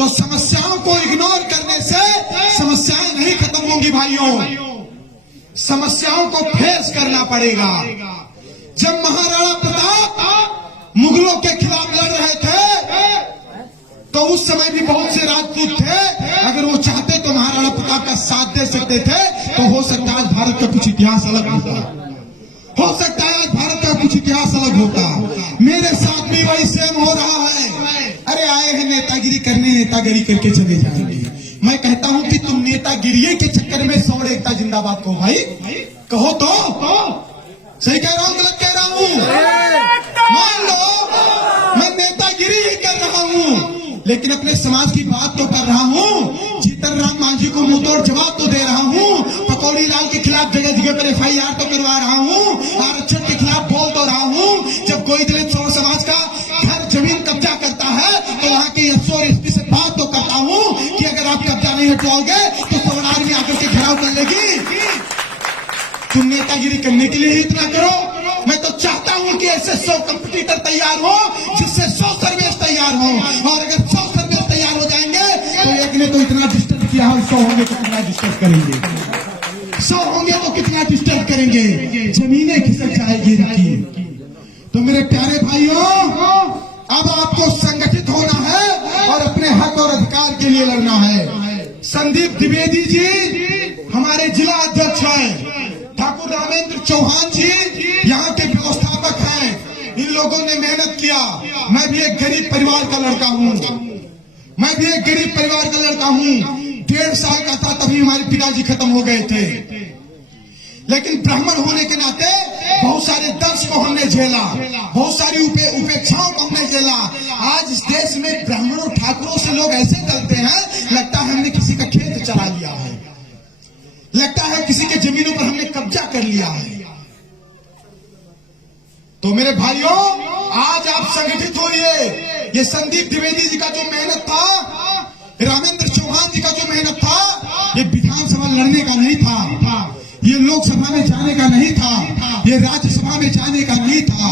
तो समस्याओं को इग्नोर करने से समस्याएं नहीं खत्म होंगी भाइयों, समस्याओं को फेस करना पड़ेगा। जब महाराणा प्रताप मुगलों के खिलाफ लड़ रहे थे तो उस समय भी बहुत से राजपूत थे, अगर वो चाहते तो महाराणा प्रताप का साथ दे सकते थे, तो हो सकता है आज भारत का कुछ इतिहास अलग होता, हो सकता है आज भारत का कुछ इतिहास अलग होता। मेरे साथ भी वही सेम हो रहा है। अरे आए हैं नेतागिरी करने, नेतागिरी करके चले जाएंगे। मैं कहता हूं कि तुम नेतागिरी के चक्कर में सौड़ एकता जिंदाबाद कहो भाई, कहो तो सही कह रहा हूं गलत कह रहा हूं? मान लो मैं नेतागिरी ही कर रहा हूं, लेकिन अपने समाज की बात तो कर रहा हूं। जीतन राम मांझी को मुंहतोड़ जवाब तो दे रहा हूं, पकौड़ी लाल के खिलाफ जगह जगह पर FIR तो करवा रहा हूं, आरक्षण के खिलाफ बोल तो रहा हूं। जब कोई दलित समाज का घर जमीन कब्जा करता है तो वहां के SO और SP से बात तो करता हूं कि अगर आप कब्जा नहीं हटवाओगे तो सवर्ण आर्मी आकर के घेराव कर लेगी। तुम नेतागिरी करने के लिए ही इतना करो। मैं तो चाहता हूं कि ऐसे 100 कंपटीटर तैयार हो जिससे 100 सर्वेश तैयार हो, और अगर 100 सर्वेश तैयार हो जाएंगे तो एक ने तो इतना डिस्टर्ब किया है, 100 होंगे तो कितना डिस्टर्ब करेंगे, 100 होंगे तो कितना डिस्टर्ब करेंगे, जमीनें खिसक जाएगी इनकी। तो मेरे प्यारे भाइयों, अब आपको संगठित होना है और अपने हक और अधिकार के लिए लड़ना है। संदीप द्विवेदी जी हमारे जिला अध्यक्ष हैं, ठाकुर रामेंद्र चौहान जी यहाँ के व्यवस्थापक हैं। इन लोगों ने मेहनत किया। मैं भी एक गरीब परिवार का लड़का हूँ, मैं भी एक गरीब परिवार का लड़का हूँ। 1.5 साल का था तभी हमारे पिताजी खत्म हो गए थे, लेकिन ब्राह्मण होने के नाते बहुत सारे दंश को हमने झेला, बहुत सारी उपेक्षाओं को हमने झेला। आज इस देश में ब्राह्मणों ठाकुरों से लोग ऐसे चलते हैं, लगता है हमने किसी का खेत चरा लिया है, लगता है किसी के जमीनों पर हमने कब्जा कर लिया है। तो मेरे भाइयों, आज आप संगठित होइए। ये संदीप द्विवेदी जी का जो मेहनत था, रामेंद्र चौहान जी का जो मेहनत था, ये विधानसभा लड़ने का नहीं था, ये लोकसभा में जाने का नहीं था, ये राज्यसभा में जाने का नहीं था।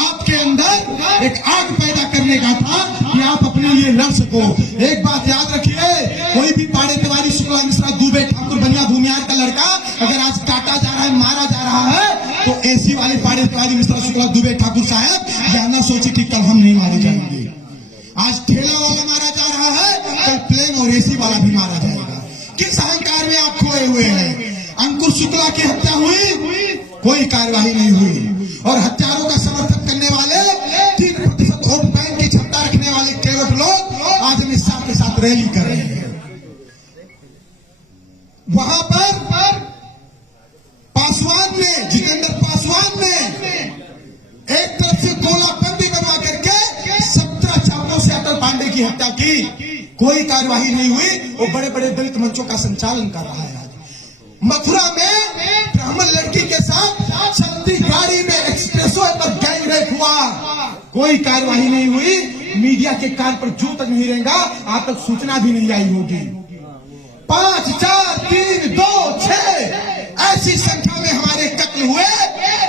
आपके अंदर एक आग पैदा करने का था कि आप अपने लिए लड़ सको। एक बात याद रखिए, कोई भी पाड़े तिवारी शुक्ला मिश्रा दुबे ठाकुर बनिया भूमियार का लड़का अगर आज काटा जा रहा है, मारा जा रहा है, तो AC वाले पाड़े तिवारी मिश्रा शुक्ला दुबे ठाकुर साहब यह ना सोचे कि कल हम नहीं मारे जाएंगे। आज ठेला वाला मारा जा रहा है, कल प्लेन और AC वाला भी मारा जाएगा। किस अहंकार में आप खोए हुए हैं? अंकुर शुक्ला की हत्या हुई, कोई कार्यवाही नहीं हुई, और हत्यारों का समर्थन करने वाले 3% वोट बैंक की क्षमता रखने वाले केवट लोग आज निष्ठा के साथ रैली कर रहे हैं। वहां पर पासवान ने, जितेंद्र पासवान ने एक तरफ से गोला बंदी करवा करके 17 चावलों से अटल पांडे की हत्या की, कोई कार्यवाही नहीं हुई। वो बड़े बड़े दलित मंचों का संचालन कर रहा है। मथुरा में ब्राह्मण लड़की के साथ चलती गाड़ी में एक्सप्रेसवे पर गैंग रेप हुआ, कोई कार्यवाही नहीं हुई। मीडिया के कान पर जू तक नहीं रहेगा, आप तक सूचना भी नहीं आई होगी। 5, 4, 3, 2, 6 ऐसी संख्या में हमारे कत्ल हुए,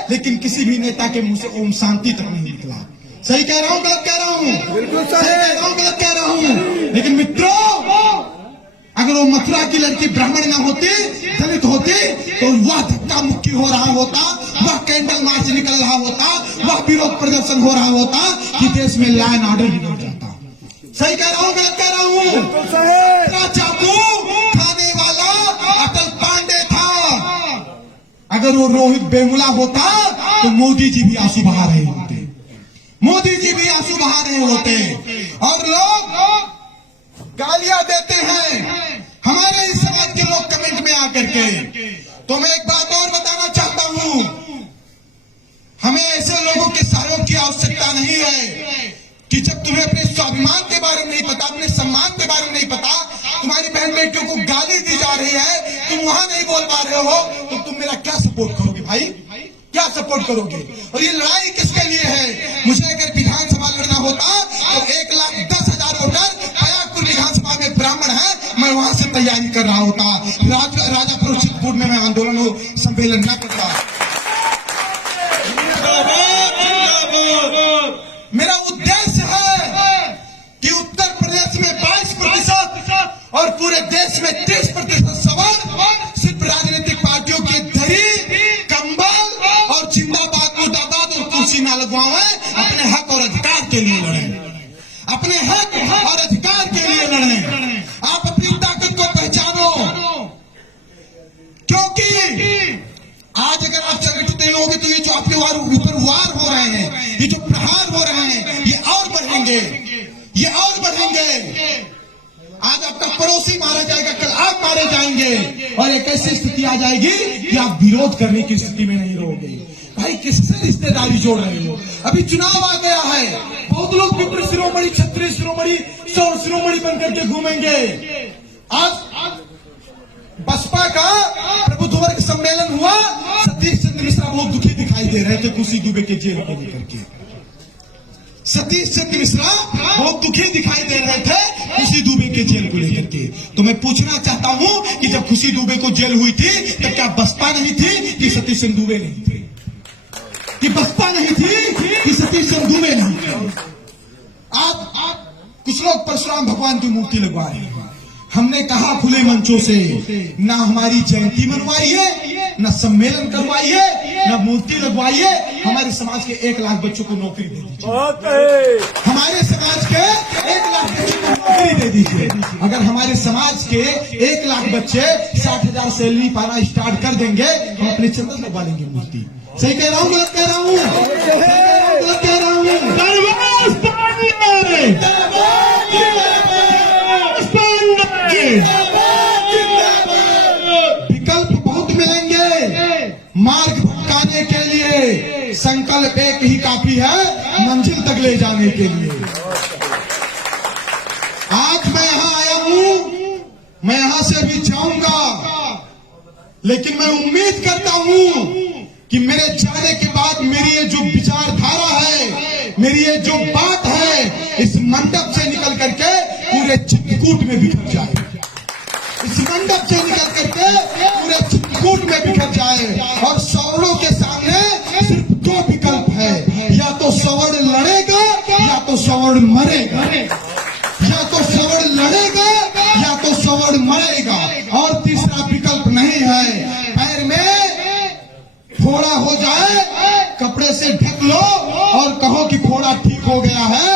लेकिन किसी भी नेता के मुंह से ओम शांति तक नहीं निकला। सही कह रहा हूं गलत कह रहा हूं? बिल्कुल सही कह रहा हूं गलत कह रहा हूं? लेकिन मित्रों, अगर वो मथुरा की लड़की ब्राह्मण ना होती, दलित होती, तो वह धक्का मुक्की हो रहा होता, वह कैंडल मार्च निकल रहा होता, वह विरोध प्रदर्शन हो रहा होता कि देश में लॉ एंड ऑर्डर बिगड़ जाता। सही कह रहा हूं गलत कह रहा हूं? चाकू खाने वाला अटल पांडे था। अगर वो रोहित वेमुला होता तो मोदी जी भी आंसू बहा रहे होते, मोदी जी भी आंसू बहा रहे होते। और लोग गालियां देते हैं हमारे इस समाज के लोग कमेंट में आकर के। तो मैं एक बात और बताना चाहता हूं, हमें ऐसे लोगों के सहयोग की आवश्यकता नहीं है कि जब तुम्हें अपने स्वाभिमान के बारे में नहीं पता, अपने सम्मान के बारे में नहीं पता, तुम्हारी बहन बेटियों को गाली दी जा रही है, तुम वहां नहीं बोल पा रहे हो, तो तुम मेरा क्या सपोर्ट करोगे भाई? क्या सपोर्ट करोगे? और ये लड़ाई किसके लिए है? मुझे अगर विधानसभा लड़ना होता तो 1,10,000 वोटर पयागपुर विधानसभा में ब्राह्मण है, मैं वहां से तैयारी कर रहा होता, राजापुर चित्रकूट में मैं आंदोलन और सम्मेलन न करता। मेरा उद्देश्य है कि उत्तर प्रदेश में 22% ना लगवाए, अपने हक और अधिकार के लिए लड़ें, अपने हक और अधिकार के लिए लड़ें। आप अपनी ताकत को पहचानो, क्योंकि आज अगर आप संगठित नहीं होगे तो ये जो आपके ऊपर वार हो रहे हैं, ये जो प्रहार हो रहे हैं, ये और बढ़ेंगे, ये और बढ़ेंगे। आज आपका पड़ोसी मारा जाएगा, कल आप मारे जाएंगे, और एक ऐसी स्थिति आ जाएगी कि आप विरोध करने की स्थिति में नहीं रहोगे। भाई किससे रिश्तेदारी जोड़ रहे हो? अभी चुनाव आ गया है, बहुत लोग विप्र शिरोमणि, क्षत्रिय शिरोमणि, सौर शिरोमणि बनकर के घूमेंगे। आज बसपा का प्रबुद्ध वर्ग सम्मेलन हुआ, सतीश चंद्र मिश्रा बहुत दुखी दिखाई दे रहे थे खुशी दुबे के जेल को लेकर के। सतीश चंद्र मिश्रा बहुत दुखी दिखाई दे रहे थे खुशी दुबे के जेल को लेकर के। तो मैं पूछना चाहता हूं कि जब खुशी दुबे को जेल हुई थी तो क्या बसपा नहीं थी कि सतीश चंद्र दुबे नहीं थे? कि बसपा नहीं थी कि सतीश चंद्र दुबे नहीं थे? आप कुछ लोग परशुराम भगवान की मूर्ति लगवा रहे हैं। हमने कहा खुले मंचों से, ना हमारी जयंती मनवाइए, ना सम्मेलन करवाइए, ना मूर्ति लगवाइए, हमारे समाज के 1 लाख बच्चों को नौकरी दे दीजिए। हमारे समाज के 1 लाख बच्चों को नौकरी दे दीजिए। अगर हमारे समाज के 1 लाख बच्चे 60,000 सैलरी पाना स्टार्ट कर देंगे, हम अपने चंदन लगवा लेंगे मूर्ति। सही कह रहा हूँ, गलत कह रहा हूँ? गलत कह रहा हूँ? विकल्प बहुत मिलेंगे मार्ग भटकाने के लिए, संकल्प एक ही काफी है मंजिल तक ले जाने के लिए। आज मैं यहां आया हूं, मैं यहां से अभी जाऊंगा, लेकिन मैं उम्मीद करता हूं कि मेरे जाने के बाद मेरी ये जो विचारधारा है, मेरी ये जो बात है, इस मंडप से निकल करके पूरे चित्रकूट में बिखर जाए। इस मंडप से निकल करके पूरे चित्रकूट में बिखर जाए। और सवर्णों के सामने सिर्फ 2 विकल्प है, या तो सवर्ण लड़ेगा या तो सवर्ण मरेगा, या तो सवर्ण लड़ेगा या तो सवर्ण मरेगा, और तीसरा विकल्प नहीं है। पैर में फोड़ा हो जाए, कपड़े से ढक लो और कहो कि फोड़ा ठीक हो गया है,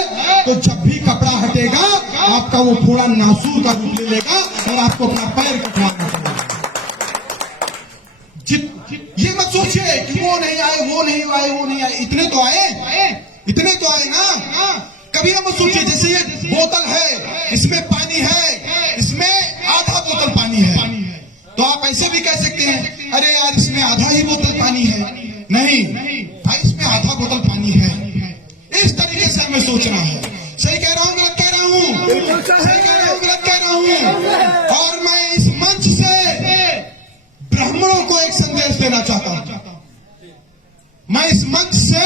तो जब भी कपड़ा हटेगा आपका वो फोड़ा नासूर का रूप ले लेगा और आपको अपना पैर कटवाना पड़ेगा। ये मत सोचिए कि वो नहीं आए, वो नहीं आए, वो नहीं आए, इतने तो आए, इतने तो आए ना। कभी हम सोचिए जैसे ये बोतल है, इसमें पानी है, इसमें आधा बोतल पानी है, तो आप ऐसे भी कह सकते हैं अरे यार इसमें आधा ही बोतल पानी है। नहीं भाई, इसमें आधा बोतल पानी है। इस तरीके से हमें सोचना है। सही कह रहा हूं, गलत कह रहा हूं? सही कह रहा हूं, गलत कह रहा हूं? और मैं इस मंच से ब्राह्मणों को एक संदेश देना चाहता हूं। मैं इस मंच से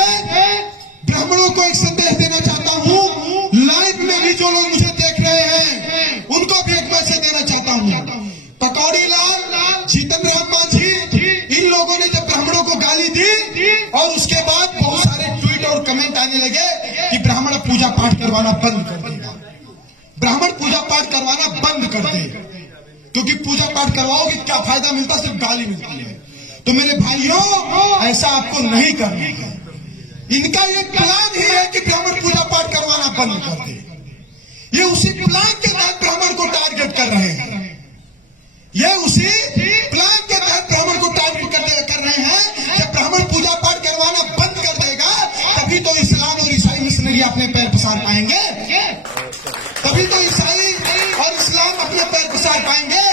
ब्राह्मणों को एक संदेश देना चाहता हूं। लाइव में भी जो लोग मुझे देख रहे हैं उनको भी एक मैसेज देना चाहता हूं। पकौड़ी लाल, जीतन राम मांझी, इन लोगों ने जब ब्राह्मणों को गाली दी और उसके बाद बहुत सारे ट्वीट और कमेंट आने लगे कि ब्राह्मण पूजा पाठ करवाना बंद कर देगा, ब्राह्मण पूजा पाठ करवाना बंद कर दे, क्योंकि पूजा पाठ करवाओगे क्या फायदा मिलता, सिर्फ गाली मिलती है। तो मेरे भाइयों, ऐसा आपको नहीं करना है। इनका ये प्लान ही है कि ब्राह्मण पूजा पाठ करवाना बंद कर दे। ये उसी प्लान के तहत ब्राह्मण को टारगेट कर रहे हैं। ये उसी प्लान के तहत ब्राह्मण को टारगेट कर रहे हैं। जब ब्राह्मण पूजा पाठ करवाना बंद कर देगा, तभी तो इस्लाम और ईसाई मिशनरी अपने पैर पसार पाएंगे, तभी तो ईसाई और इस्लाम अपने पैर पसार पाएंगे।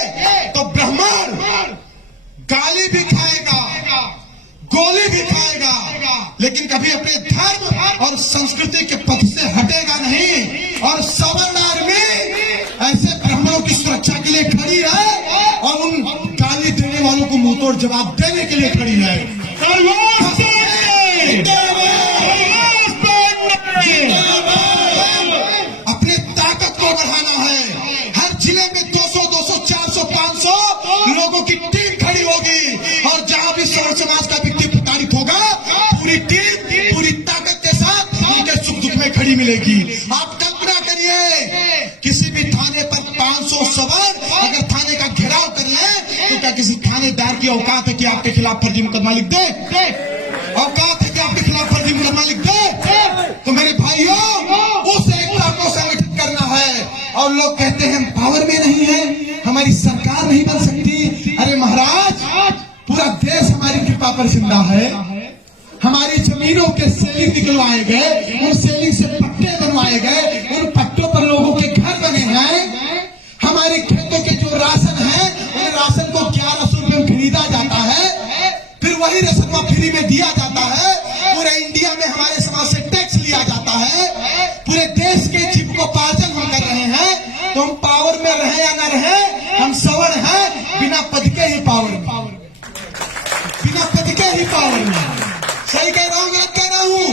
तो ब्राह्मण गाली भी खाएगा, गोली भी खाएगा, लेकिन कभी अपने धर्म और संस्कृति के पथ से हटेगा नहीं। और सवर्ण आर्मी ऐसे ब्राह्मणों की सुरक्षा के लिए खड़ी है और उन गाली देने वालों को मुंहतोड़ जवाब देने के लिए खड़ी है। अपने ताकत को बढ़ाना है। हर जिले में 200, 400, 500 लोगों की टीम खड़ी होगी, और जहां भी सवर्ण समाज का व्यक्ति प्रताड़ित होगा, पूरी टीम पूरी ताकत के साथ उनके सुख दुख में खड़ी मिलेगी। आप कल्पना करिए, किसी भी थाने पर 500 सवर्ण अगर थाने का घेराव कर ले, तो क्या किसी थानेदार की औकात है कि आपके खिलाफ फर्जी मुकदमा लिख दे? औकात है कि आपके खिलाफ फर्जी मुकदमा लिख दे? खाकर जिंदा है। हमारी जमीनों के सेलिंग निकलवाए गए, उन सेलिंग से पट्टे बनवाए गए, उन पट्टों पर लोगों के घर बने हैं। हमारे खेतों के जो राशन है, उन राशन को 1100 रुपए में खरीदा जाता है, फिर वही राशन फ्री में दिया जाता है। पूरे इंडिया में हमारे समाज से टैक्स लिया जाता है। पूरे देश के जीविकोपार्जन हम कर रहे हैं। तो हम पावर में रहे या न रहे, हम सवर्ण हैं, बिना पद के ही पावर में, बिना पद के ही पावर में। सही कह रहा हूं गलत कह रहा हूं?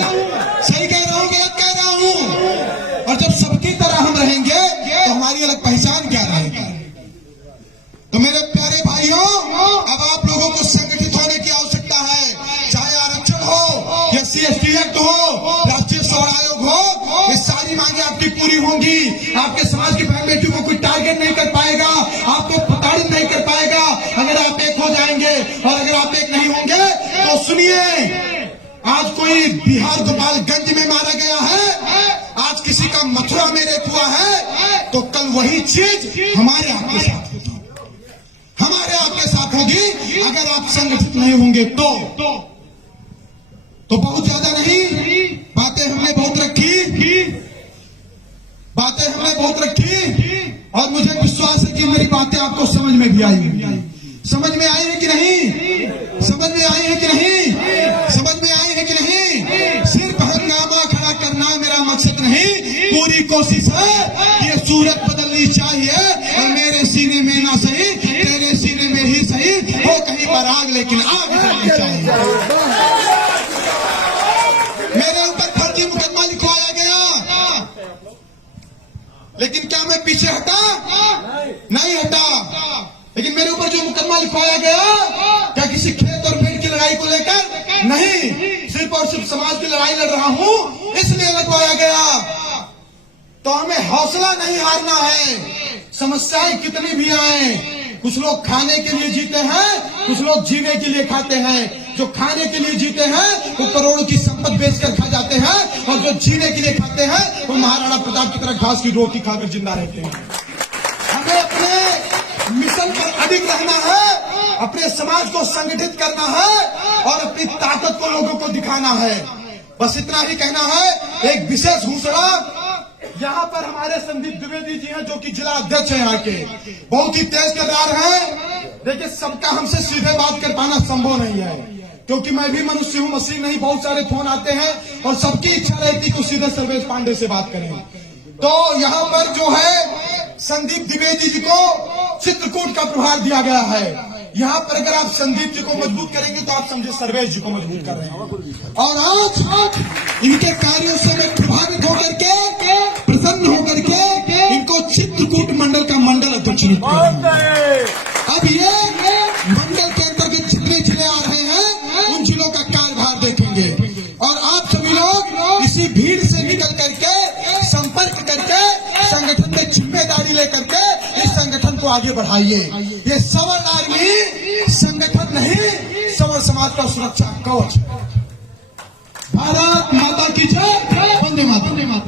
सही कह रहा हूं गलत कह रहा हूं? और जब सबकी तरह हम रहेंगे तो हमारी अलग पहचान क्या रहेगी? तो मेरे प्यारे भाइयों, अब आप लोगों को संगठित होने की आवश्यकता है। चाहे आरक्षण हो, SC ST एक्ट हो, राष्ट्रीय सौर आयोग हो, ये सारी मांगे आपकी पूरी होंगी। आपके समाज की बहन बेटियों को कोई टारगेट नहीं कर पाएगा, आपको प्रताड़ित नहीं कर पाएगा अगर आप एक हो जाएंगे। और अगर आप एक नहीं होंगे तो सुनिए, आज कोई बिहार गोपालगंज में मारा गया है, आज किसी का मथुरा में रेप हुआ है, तो कल वही चीज हमारे आपके साथ होगी, हमारे आपके साथ होगी अगर आप संगठित नहीं होंगे तो बहुत ज्यादा नहीं, बातें हमने बहुत रखी और मुझे विश्वास है कि मेरी बातें आपको समझ में भी आई होंगी। समझ में आई है कि नहीं? समझ में आई है कि नहीं? समझ में आई है कि नहीं? सिर्फ हंगामा खड़ा करना मेरा मकसद नहीं, पूरी कोशिश है कि ये सूरत बदलनी चाहिए। और मेरे सीने में ना सही, तेरे सीने में ही सही हो कहीं पर आग, लेकिन आग जलनी चाहिए। मेरे ऊपर फर्जी मुकदमा लिखवाया गया, लेकिन क्या मैं पीछे हटा? नहीं हटा। लेकिन मेरे ऊपर जो मुकदमा लिखवाया गया, क्या किसी खेत और भेड़ की लड़ाई को लेकर? नहीं, सिर्फ और सिर्फ समाज की लड़ाई लड़ रहा हूं इसलिए लगवाया गया। तो हमें हौसला नहीं हारना है। समस्याएं कितनी भी आए, कुछ लोग खाने के लिए जीते हैं, कुछ लोग जीने के लिए खाते हैं। जो खाने के लिए जीते हैं वो करोड़ों की संपत्ति बेचकर खा जाते हैं, और जो जीने के लिए खाते हैं वो महाराणा प्रताप की तरह घास की रोटी खाकर जिंदा रहते हैं। हमें अपने मिशन पर अडिग रहना है, अपने समाज को संगठित करना है और अपनी ताकत को लोगों को दिखाना है। बस इतना ही कहना है। एक विशेष घोषणा, यहाँ पर हमारे संदीप द्विवेदी जी हैं जो कि जिला अध्यक्ष हैं, यहाँ के बहुत ही तेज तर्रार हैं। देखिए, सबका हमसे सीधे बात कर पाना संभव नहीं है, क्योंकि मैं भी मनुष्य हूँ, मशीन नहीं। बहुत सारे फोन आते हैं और सबकी इच्छा रहती है कि सीधे सर्वेश पांडे से बात करें। तो यहाँ पर जो है संदीप द्विवेदी जी को चित्रकूट का प्रभार दिया गया है। यहाँ पर अगर आप संदीप जी को मजबूत करेंगे तो आप समझे सर्वेश जी को मजबूत कर रहे हैं। और आज इनके कार्यों से मैं प्रभावित होकर के, प्रसन्न होकर के इनको चित्रकूट मंडल का मंडल अध्यक्ष नियुक्त करूंगा। अब ये मंडल के अंतर्गत जितने जिले आ रहे हैं उन जिलों का कार्यभार देखेंगे, और आप सभी लोग इसी भीड़ से निकल करके, संपर्क करके, संगठन में जिम्मेदारी लेकर के इस संगठन को आगे बढ़ाइए। ये सवर्ण आर्मी संगठन नहीं, सवर्ण समाज का सुरक्षा कवच। भारत माता की जय, वंदे मातरम।